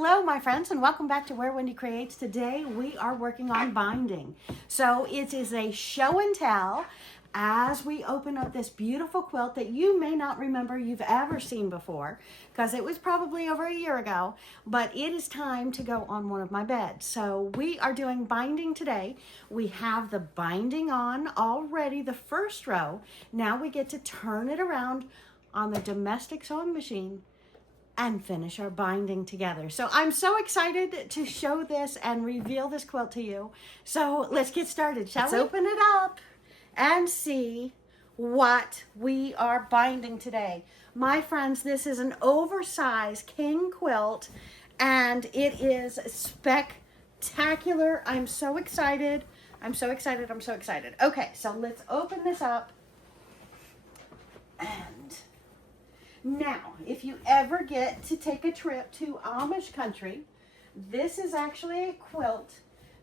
Hello, my friends, and welcome back to Where Wendy Creates. Today we are working on binding. So it is a show and tell as we open up this beautiful quilt that you may not remember you've ever seen before because it was probably over a year ago, but it is time to go on one of my beds. So we are doing binding today. We have the binding on already, the first row. Now we get to turn it around on the domestic sewing machine and finish our binding together. So I'm so excited to show this and reveal this quilt to you. So let's get started, shall we? Let's open it up and see what we are binding today. My friends, this is an oversized king quilt and it is spectacular. I'm so excited. I'm so excited. I'm so excited. Okay, so let's open this up. And now, if you ever get to take a trip to Amish country, this is actually a quilt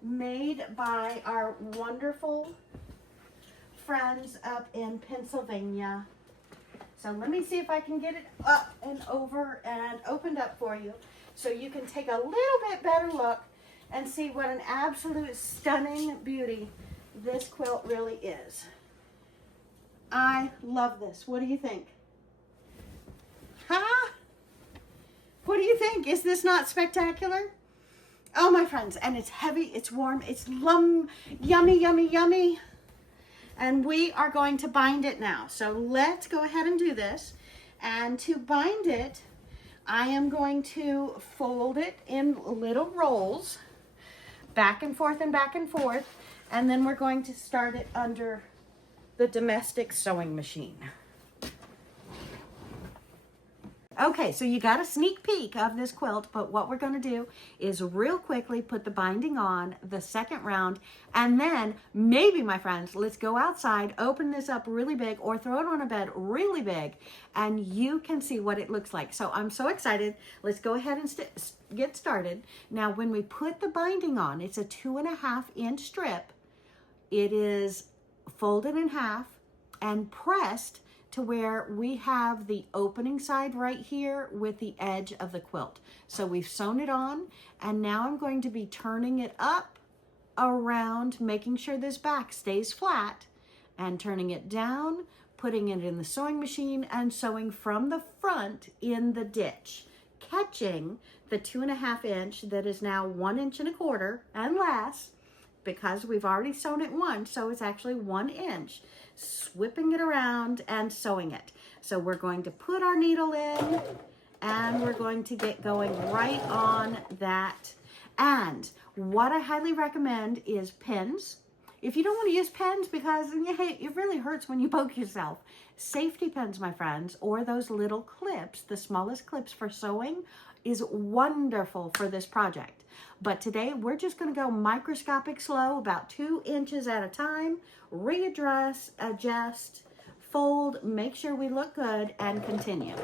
made by our wonderful friends up in Pennsylvania. So let me see if I can get it up and over and opened up for you so you can take a little bit better look and see what an absolute stunning beauty this quilt really is. I love this. What do you think? Huh? What do you think? Is this not spectacular? Oh, my friends, and it's heavy, it's warm, it's yummy, yummy, yummy. And we are going to bind it now. So let's go ahead and do this. And to bind it, I am going to fold it in little rolls, back and forth and back and forth. And then we're going to start it under the domestic sewing machine. Okay, so you got a sneak peek of this quilt, but what we're going to do is real quickly put the binding on the second round, and then maybe, my friends, let's go outside, open this up really big, or throw it on a bed really big, and you can see what it looks like. So I'm so excited. Let's go ahead and get started. Now, when we put the binding on, it's a 2.5-inch strip. It is folded in half and pressed to where we have the opening side right here with the edge of the quilt. So we've sewn it on, and now I'm going to be turning it up around, making sure this back stays flat, and turning it down, putting it in the sewing machine, and sewing from the front in the ditch, catching the 2.5-inch that is now 1.25 inches and less, because we've already sewn it once, so it's actually 1 inch, whipping it around and sewing it. So we're going to put our needle in and we're going to get going right on that. And what I highly recommend is pins. If you don't want to use pens because it really hurts when you poke yourself, safety pins, my friends, or those little clips, the smallest clips for sewing, is wonderful for this project. But today we're just going to go microscopic slow, about 2 inches at a time, readdress, adjust, fold, make sure we look good, and continue.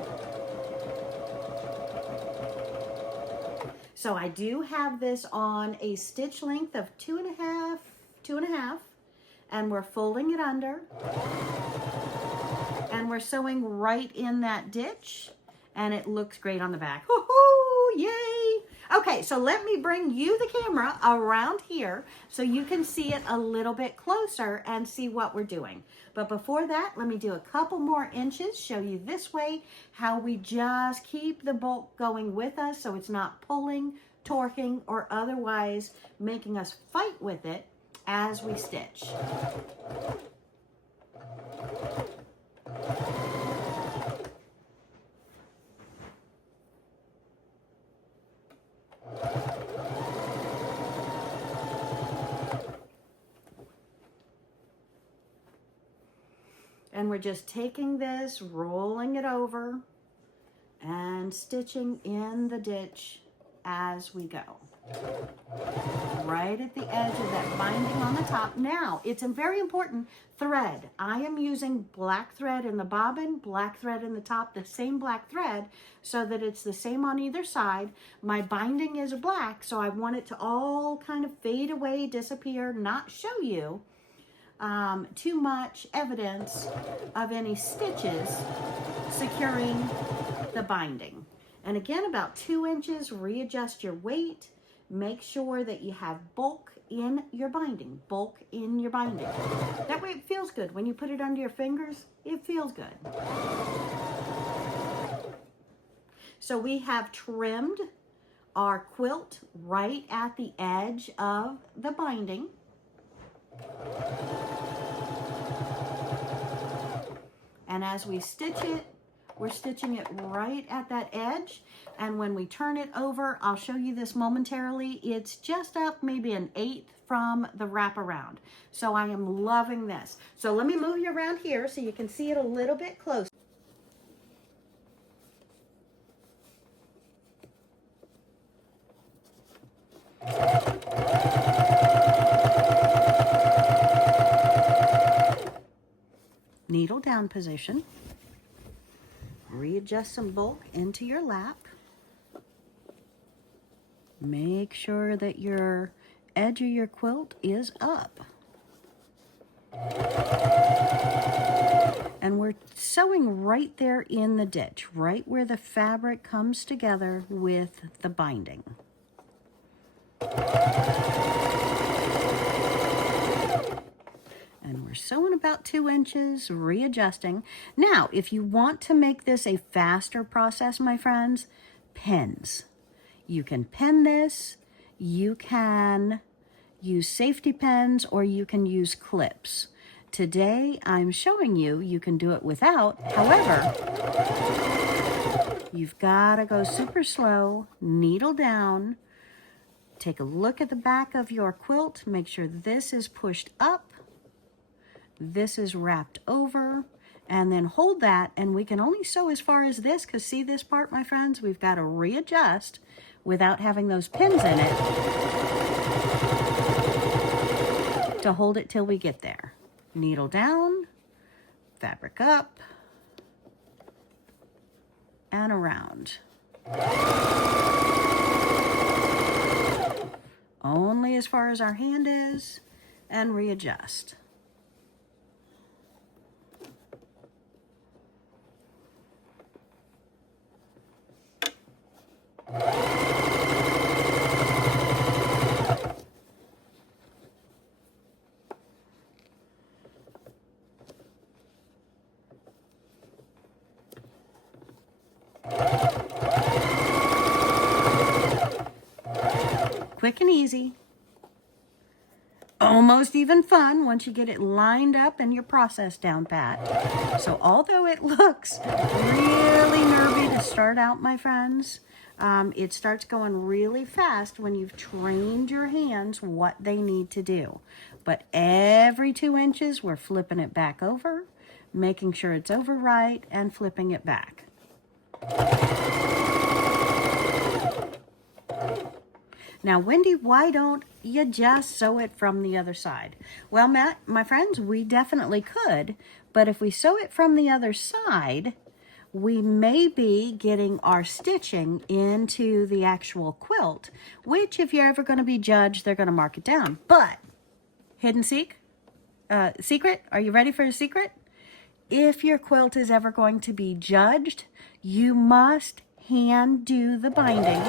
So I do have this on a stitch length of 2.5, and we're folding it under, and we're sewing right in that ditch, and it looks great on the back. Woohoo! Yay! Okay, so let me bring you the camera around here so you can see it a little bit closer and see what we're doing. But before that, let me do a couple more inches, show you this way how we just keep the bolt going with us so it's not pulling, torquing, or otherwise making us fight with it as we stitch. And we're just taking this, rolling it over, and stitching in the ditch as we go. Right at the edge of that binding on the top. Now, it's a very important thread. I am using black thread in the bobbin, black thread in the top, the same black thread, so that it's the same on either side. My binding is black, so I want it to all kind of fade away, disappear, not show you too much evidence of any stitches securing the binding. And again, about 2 inches, readjust your weight. Make sure that you have bulk in your binding, bulk in your binding. That way it feels good. When you put it under your fingers, it feels good. So we have trimmed our quilt right at the edge of the binding. And as we stitch it, we're stitching it right at that edge. And when we turn it over, I'll show you this momentarily, it's just up maybe 1/8 from the wraparound. So I am loving this. So let me move you around here so you can see it a little bit closer. Needle down position. Readjust some bulk into your lap. Make sure that your edge of your quilt is up. And we're sewing right there in the ditch, right where the fabric comes together with the binding. And we're sewing about 2 inches, readjusting. Now, if you want to make this a faster process, my friends, pins. You can pin this, you can use safety pins, or you can use clips. Today, I'm showing you, you can do it without. However, you've got to go super slow, needle down, take a look at the back of your quilt, make sure this is pushed up, this is wrapped over, and then hold that, and we can only sew as far as this, because see this part, my friends? We've got to readjust without having those pins in it to hold it till we get there. Needle down, fabric up, and around. Only as far as our hand is, and readjust. Quick and easy. Almost even fun once you get it lined up and your process down pat. So although it looks really nervy to start out, my friends, it starts going really fast when you've trained your hands what they need to do. But every 2 inches, we're flipping it back over, making sure it's over right, and flipping it back. Now, Wendy, why don't you just sew it from the other side? Well, Matt, my friends, we definitely could, but if we sew it from the other side, we may be getting our stitching into the actual quilt, which if you're ever going to be judged, they're going to mark it down. But, hidden secret? Are you ready for a secret? If your quilt is ever going to be judged, you must hand do the binding.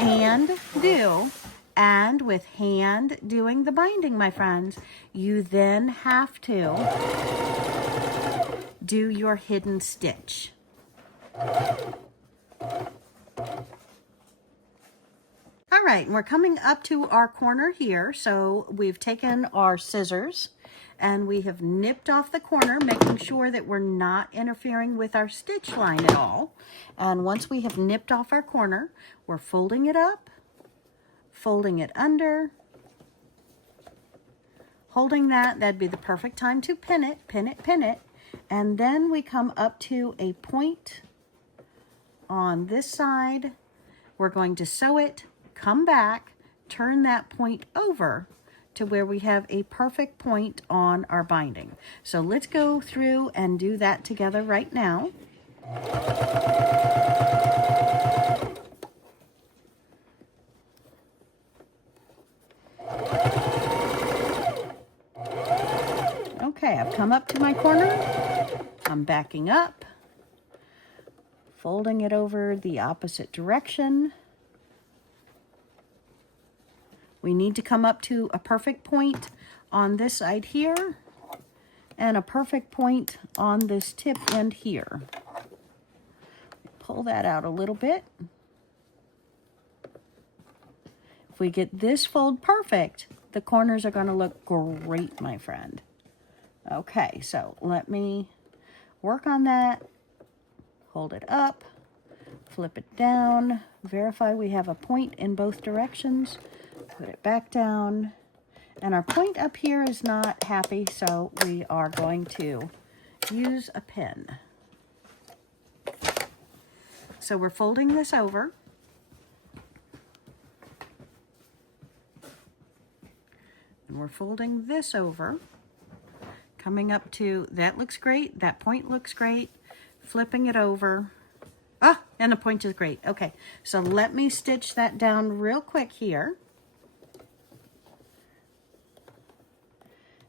Hand do, and with hand doing the binding, my friends, you then have to do your hidden stitch. All right, we're coming up to our corner here, so we've taken our scissors and we have nipped off the corner, making sure that we're not interfering with our stitch line at all. And once we have nipped off our corner, we're folding it up, folding it under, holding that. That'd be the perfect time to pin it, pin it, pin it. And then we come up to a point on this side. We're going to sew it, come back, turn that point over to where we have a perfect point on our binding. So let's go through and do that together right now. Okay, I've come up to my corner. I'm backing up, Folding it over the opposite direction. We need to come up to a perfect point on this side here and a perfect point on this tip end here. Pull that out a little bit. If we get this fold perfect, the corners are going to look great, my friend. Okay, so let me work on that. Hold it up, flip it down, verify we have a point in both directions, put it back down, and our point up here is not happy, so we are going to use a pin. So we're folding this over. And we're folding this over, coming up to, that looks great, that point looks great, flipping it over. Ah, and the point is great. Okay, so let me stitch that down real quick here.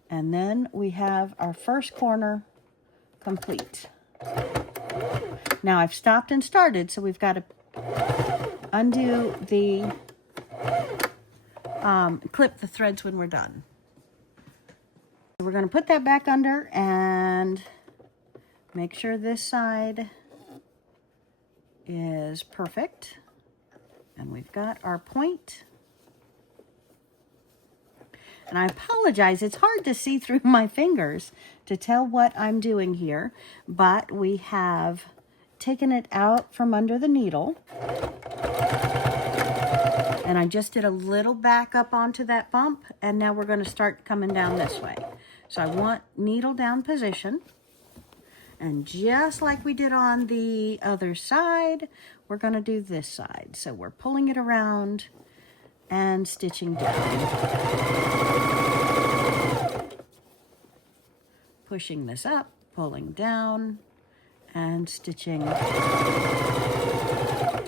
And then we have our first corner complete. Now I've stopped and started, so we've got to undo the clip the threads when we're done. We're going to put that back under and make sure this side is perfect. And we've got our point. And I apologize, it's hard to see through my fingers to tell what I'm doing here, but we have taken it out from under the needle. And I just did a little back up onto that bump, and now we're going to start coming down this way. So I want needle down position. And just like we did on the other side, we're going to do this side. So we're pulling it around and stitching down. Pushing this up, pulling down, and stitching.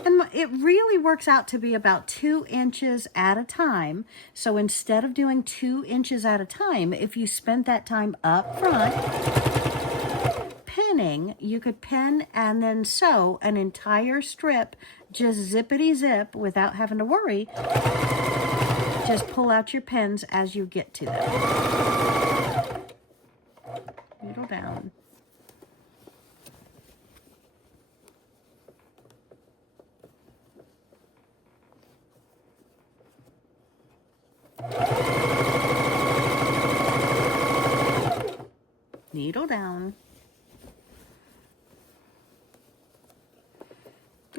And it really works out to be about 2 inches at a time. So instead of doing 2 inches at a time, if you spent that time up front pinning, you could pin and then sew an entire strip, just zippity zip without having to worry. Just pull out your pins as you get to them. Needle down. Needle down.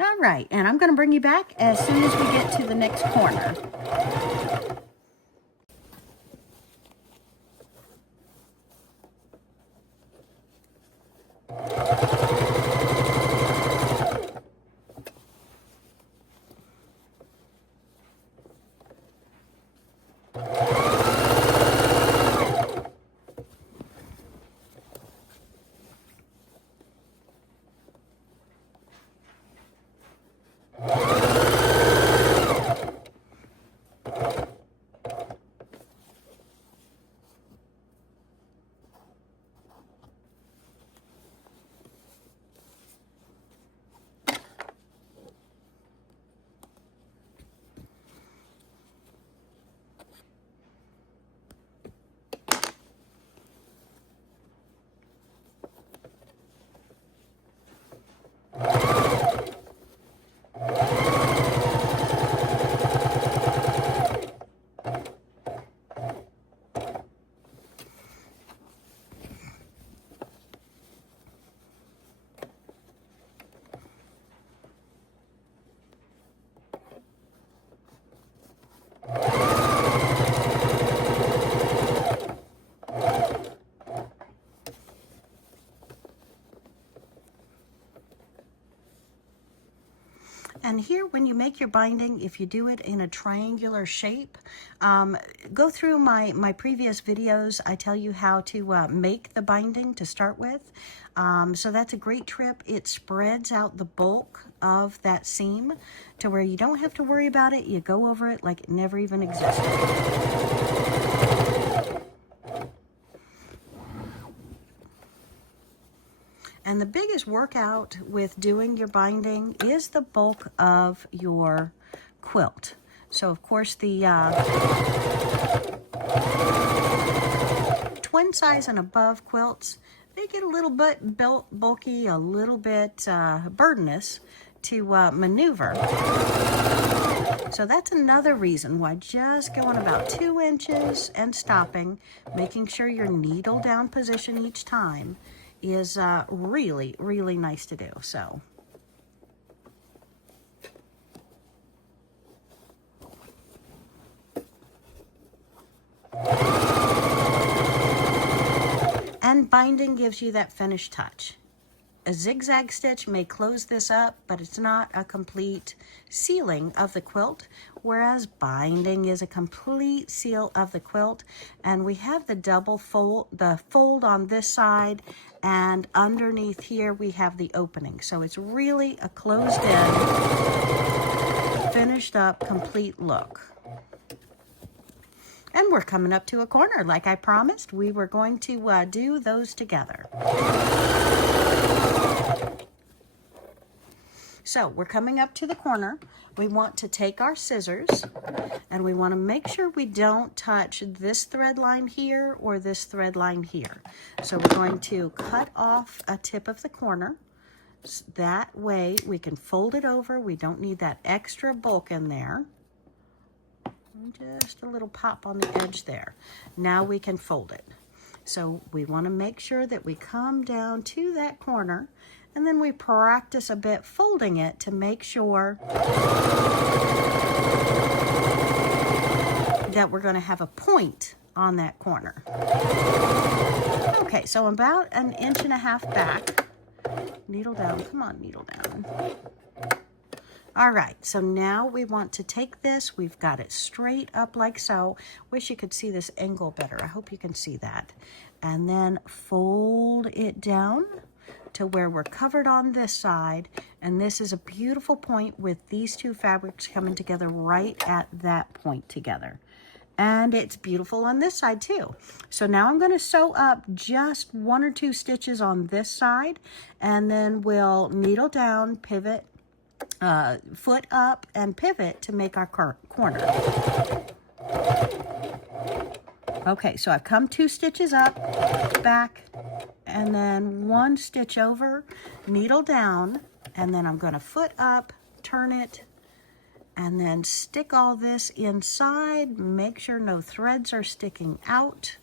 All right, and I'm going to bring you back as soon as we get to the next corner. And here, when you make your binding, if you do it in a triangular shape, go through my previous videos. I tell you how to make the binding to start with. So that's a great tip. It spreads out the bulk of that seam to where you don't have to worry about it. You go over it like it never even existed. And the biggest workout with doing your binding is the bulk of your quilt. So of course the twin size and above quilts, they get a little bit bulky, a little bit burdenous to maneuver. So that's another reason why just going about 2 inches and stopping, making sure your needle down position each time is really, really nice to do. So and binding gives you that finished touch. A zigzag stitch may close this up, but it's not a complete sealing of the quilt, whereas binding is a complete seal of the quilt. And we have the double fold, the fold on this side, and underneath here we have the opening. So it's really a closed in, finished up, complete look. And we're coming up to a corner. Like I promised, we were going to do those together. So we're coming up to the corner. We want to take our scissors and we want to make sure we don't touch this thread line here or this thread line here. So we're going to cut off a tip of the corner. That way we can fold it over. We don't need that extra bulk in there. Just a little pop on the edge there. Now we can fold it. So we want to make sure that we come down to that corner, and then we practice a bit folding it to make sure that we're going to have a point on that corner. Okay, so about 1.5 inches back. Needle down. Come on, needle down. All right, so now we want to take this. We've got it straight up like so. Wish you could see this angle better. I hope you can see that. And then fold it down to where we're covered on this side. And this is a beautiful point with these two fabrics coming together right at that point together. And it's beautiful on this side too. So now I'm going to sew up just 1 or 2 stitches on this side, and then we'll needle down, pivot, foot up, and pivot to make our corner. Okay, so I've come 2 stitches up, back, and then 1 stitch over, needle down, and then I'm going to foot up, turn it, and then stick all this inside. Make sure no threads are sticking out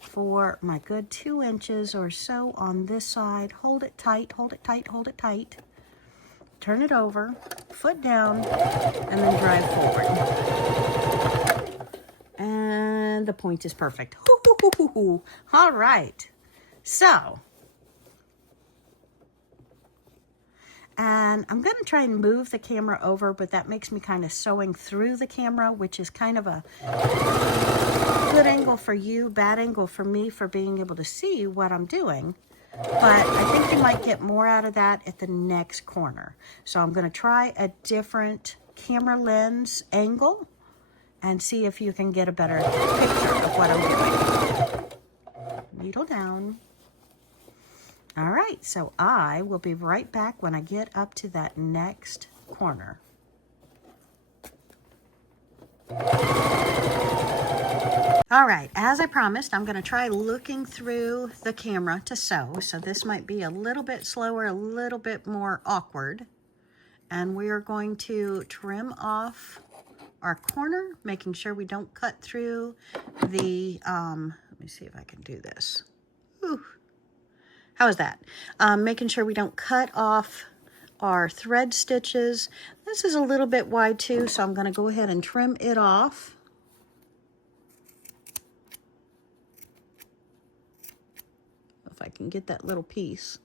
for my good 2 inches or so on this side. Hold it tight, hold it tight, hold it tight. Turn it over, foot down, and then drive forward. And the point is perfect. All right. So, and I'm going to try and move the camera over, but that makes me kind of sewing through the camera, which is kind of a good angle for you, bad angle for me for being able to see what I'm doing. But I think you might get more out of that at the next corner. So I'm going to try a different camera lens angle and see if you can get a better picture of what I'm doing. Needle down. All right, so I will be right back when I get up to that next corner. All right, as I promised, I'm going to try looking through the camera to sew. So this might be a little bit slower, a little bit more awkward. And we are going to trim off our corner, making sure we don't cut through the, let me see if I can do this. Ooh. How is that? Making sure we don't cut off our thread stitches. This is a little bit wide too, so I'm going to go ahead and trim it off. If I can get that little piece.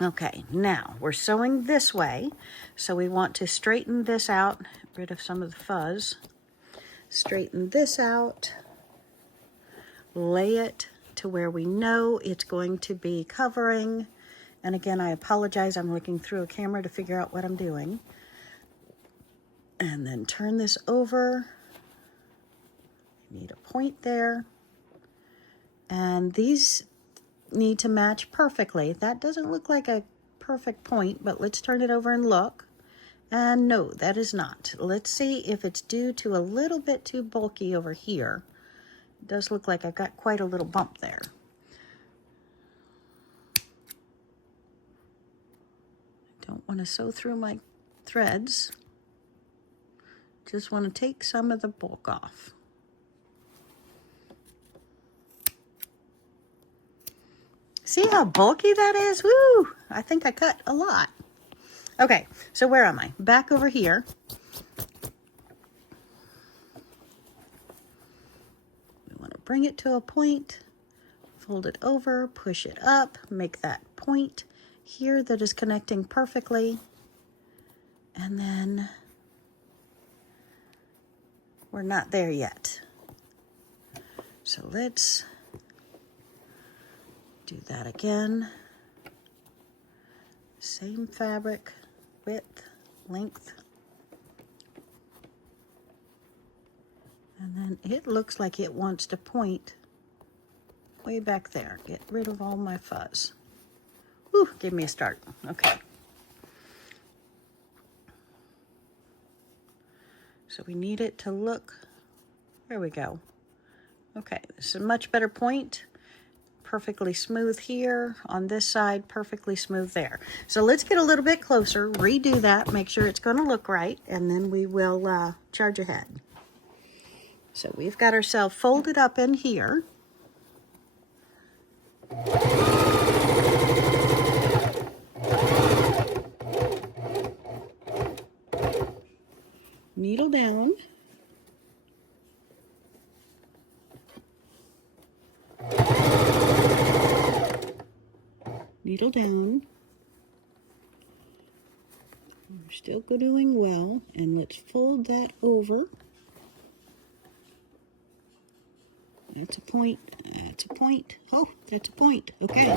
Okay, now we're sewing this way, so we want to straighten this out, get rid of some of the fuzz. Straighten this out, lay it to where we know it's going to be covering. And again, I apologize, I'm looking through a camera to figure out what I'm doing. And then turn this over. Need a point there. And these need to match perfectly. That doesn't look like a perfect point, but let's turn it over and look. And no, that is not. Let's see if it's due to a little bit too bulky over here. It does look like I've got quite a little bump there. Don't want to sew through my threads. Just want to take some of the bulk off. See how bulky that is? Woo! I think I cut a lot. Okay, so where am I? Back over here. We want to bring it to a point, fold it over, push it up, make that point here that is connecting perfectly. And then we're not there yet. So let's do that again. Same fabric, width, length. And then it looks like it wants to point way back there. Get rid of all my fuzz. Whew, give me a start. Okay. So we need it to look, there we go. Okay, this is a much better point. Perfectly smooth here on this side, perfectly smooth there. So let's get a little bit closer, redo that, make sure it's going to look right, and then we will charge ahead. So we've got ourselves folded up in here. Needle down. Needle down. We're still doing well, and let's fold that over. That's a point, that's a point. Oh, that's a point, okay.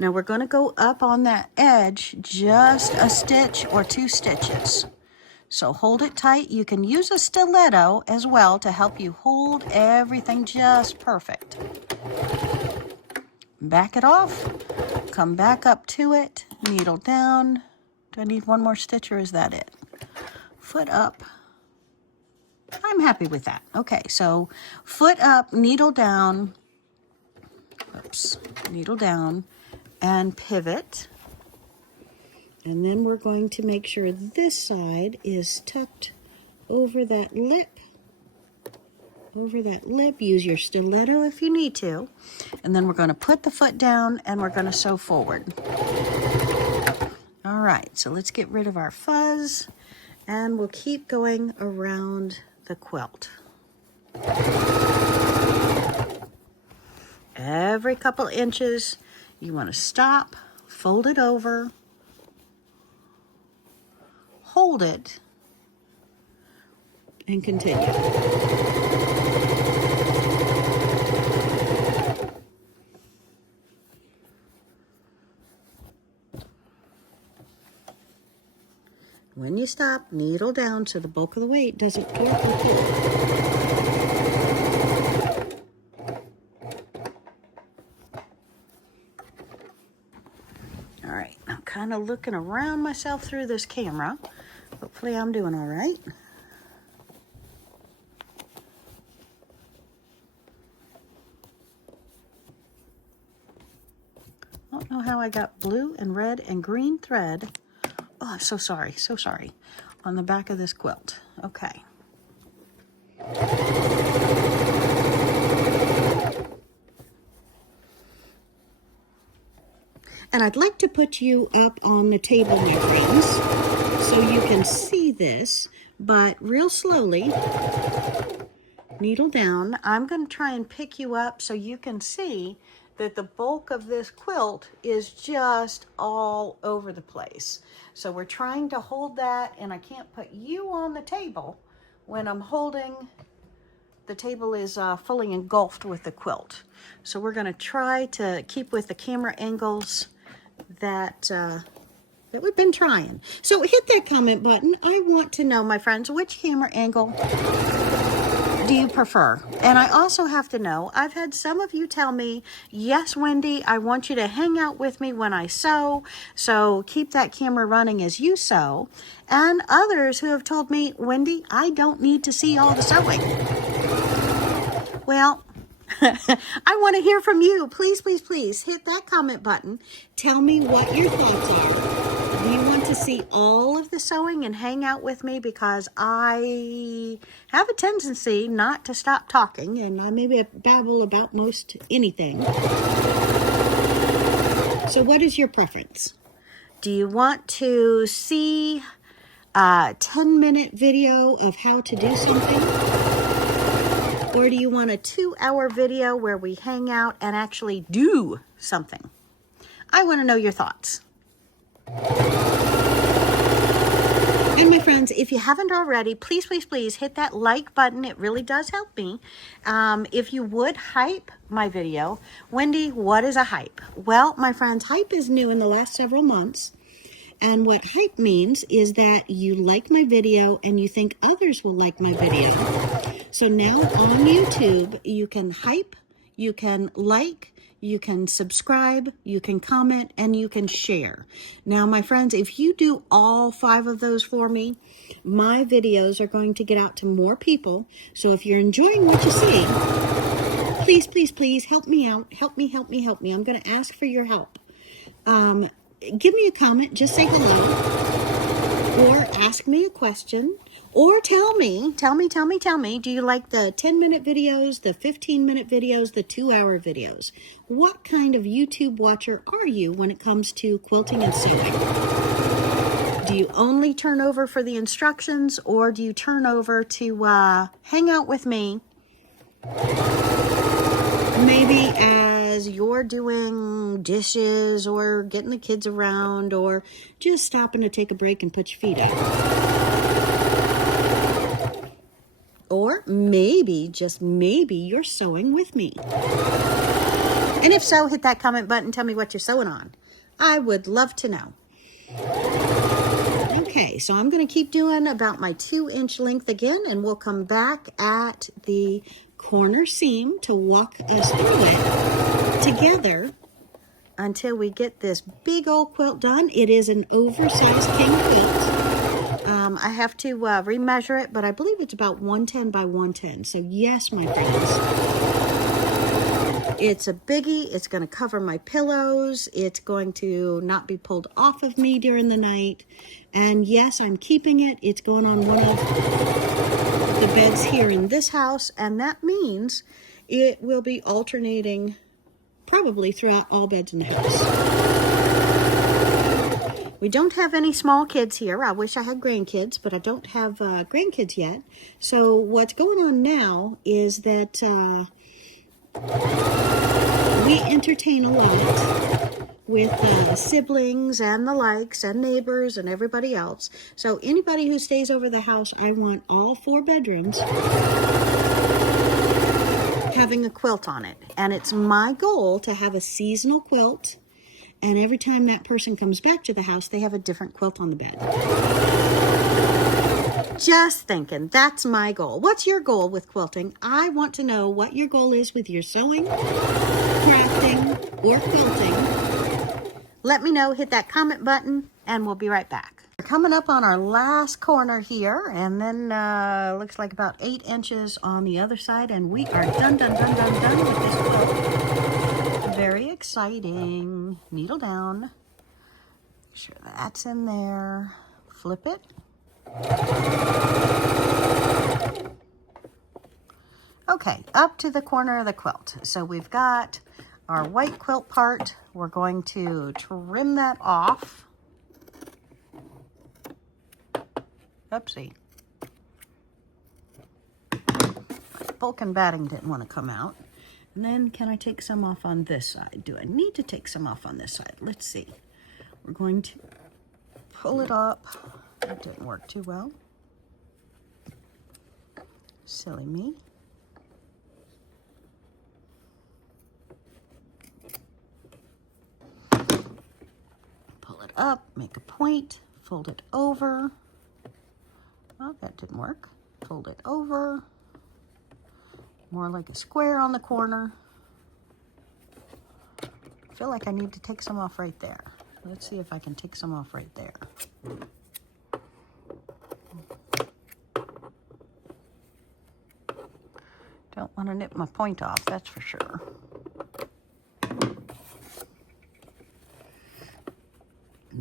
Now we're gonna go up on that edge just a stitch or 2 stitches. So hold it tight. You can use a stiletto as well to help you hold everything just perfect. Back it off, come back up to it, needle down. Do I need one more stitch or is that it? Foot up. I'm happy with that. Okay, so foot up, needle down, oops, needle down, and pivot. And then we're going to make sure this side is tucked over that lip. Over that lip, use your stiletto if you need to. And then we're going to put the foot down and we're going to sew forward. All right, so let's get rid of our fuzz and we'll keep going around the quilt. Every couple inches, you want to stop, fold it over, hold it, and continue. When you stop, needle down so the bulk of the weight doesn't torque or pull. All right, I'm kind of looking around myself through this camera. Hopefully I'm doing all right. I don't know how I got blue and red and green thread. Oh, I'm so sorry, on the back of this quilt. Okay. And I'd like to put you up on the table, my friends, so you can see this, but real slowly, needle down. I'm going to try and pick you up so you can see that the bulk of this quilt is just all over the place. So we're trying to hold that, and I can't put you on the table when I'm holding, the table is fully engulfed with the quilt. So we're gonna try to keep with the camera angles that we've been trying. So hit that comment button. I want to know, my friends, which camera angle do you prefer? And I also have to know, I've had some of you tell me, yes, Wendy, I want you to hang out with me when I sew, so keep that camera running as you sew. And others who have told me, Wendy, I don't need to see all the sewing. Well, I want to hear from you. Please, please, please hit that comment button. Tell me what your thoughts are. Do you want to see all of the sewing and hang out with me? Because I have a tendency not to stop talking, and I maybe babble about most anything. So what is your preference? Do you want to see a 10-minute video of how to do something? Or do you want a 2-hour video where we hang out and actually do something? I want to know your thoughts. And my friends, if you haven't already, please, please, please hit that like button. It really does help me. If you would hype my video. Wendy, what is a hype? Well, my friends, hype is new in the last several months. And what hype means is that you like my video and you think others will like my video. So now on YouTube, you can hype, you can like, you can subscribe, you can comment, and you can share. Now, my friends, if you do all 5 of those for me, my videos are going to get out to more people. So if you're enjoying what you see, please, please, please help me out. Help me, help me, help me. I'm going to ask for your help. Give me a comment, just say hello, or ask me a question, or tell me, do you like the 10-minute videos, the 15-minute videos, the 2-hour videos? What kind of YouTube watcher are you when it comes to quilting and sewing? Do you only turn over for the instructions, or do you turn over to hang out with me? Maybe as you're doing dishes or getting the kids around or just stopping to take a break and put your feet up. Or maybe, just maybe, you're sewing with me. And if so, hit that comment button. Tell me what you're sewing on. I would love to know. Okay, so I'm going to keep doing about my 2-inch length again, and we'll come back at the corner seam to walk us through it together until we get this big old quilt done. It is an oversized king quilt. I have to remeasure it, but I believe it's about 110 by 110. So yes, my friends, it's a biggie. It's going to cover my pillows. It's going to not be pulled off of me during the night. And yes, I'm keeping it. It's going on one of the beds here in this house, and that means it will be alternating probably throughout all beds in the house. We don't have any small kids here. I wish I had grandkids, but I don't have grandkids yet. So what's going on now is that we entertain a lot with siblings and the likes and neighbors and everybody else. So anybody who stays over the house, I want all 4 bedrooms having a quilt on it. And it's my goal to have a seasonal quilt, and every time that person comes back to the house, they have a different quilt on the bed. Just thinking, that's my goal. What's your goal with quilting? I want to know what your goal is with your sewing, crafting, or quilting. Let me know, hit that comment button, and we'll be right back. We're coming up on our last corner here, and then looks like about 8 inches on the other side, and we are done with this quilt. Very exciting. Needle down. Make sure that's in there. Flip it. Okay, up to the corner of the quilt. So we've got our white quilt part. We're going to trim that off. Oopsie. Bulk and batting didn't want to come out. And then can I take some off on this side? Do I need to take some off on this side? Let's see. We're going to pull it up. That didn't work too well. Silly me. Pull it up, make a point, fold it over. Oh, that didn't work. Fold it over. More like a square on the corner. I feel like I need to take some off right there. Let's see if I can take some off right there. Don't want to nip my point off, that's for sure.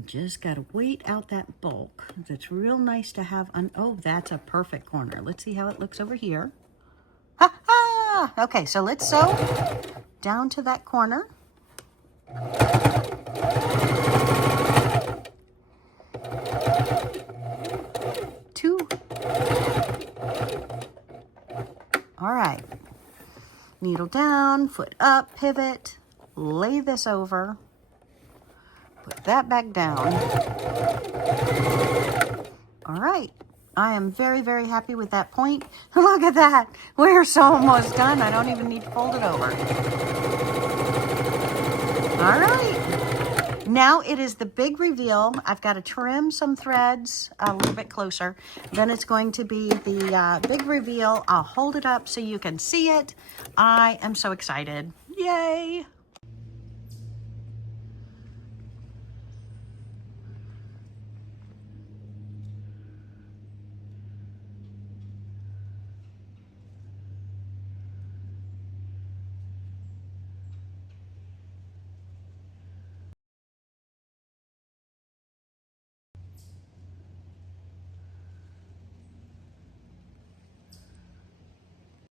Just got to wait out that bulk. It's real nice to have oh, that's a perfect corner. Let's see how it looks over here. Ha ha! Okay, so let's sew down to that corner. Two. All right. Needle down, foot up, pivot, lay this over. Put that back down. All right. I am very, very happy with that point. Look at that. We're so almost done. I don't even need to fold it over. All right. Now it is the big reveal. I've got to trim some threads a little bit closer. Then it's going to be the big reveal. I'll hold it up so you can see it. I am so excited. Yay.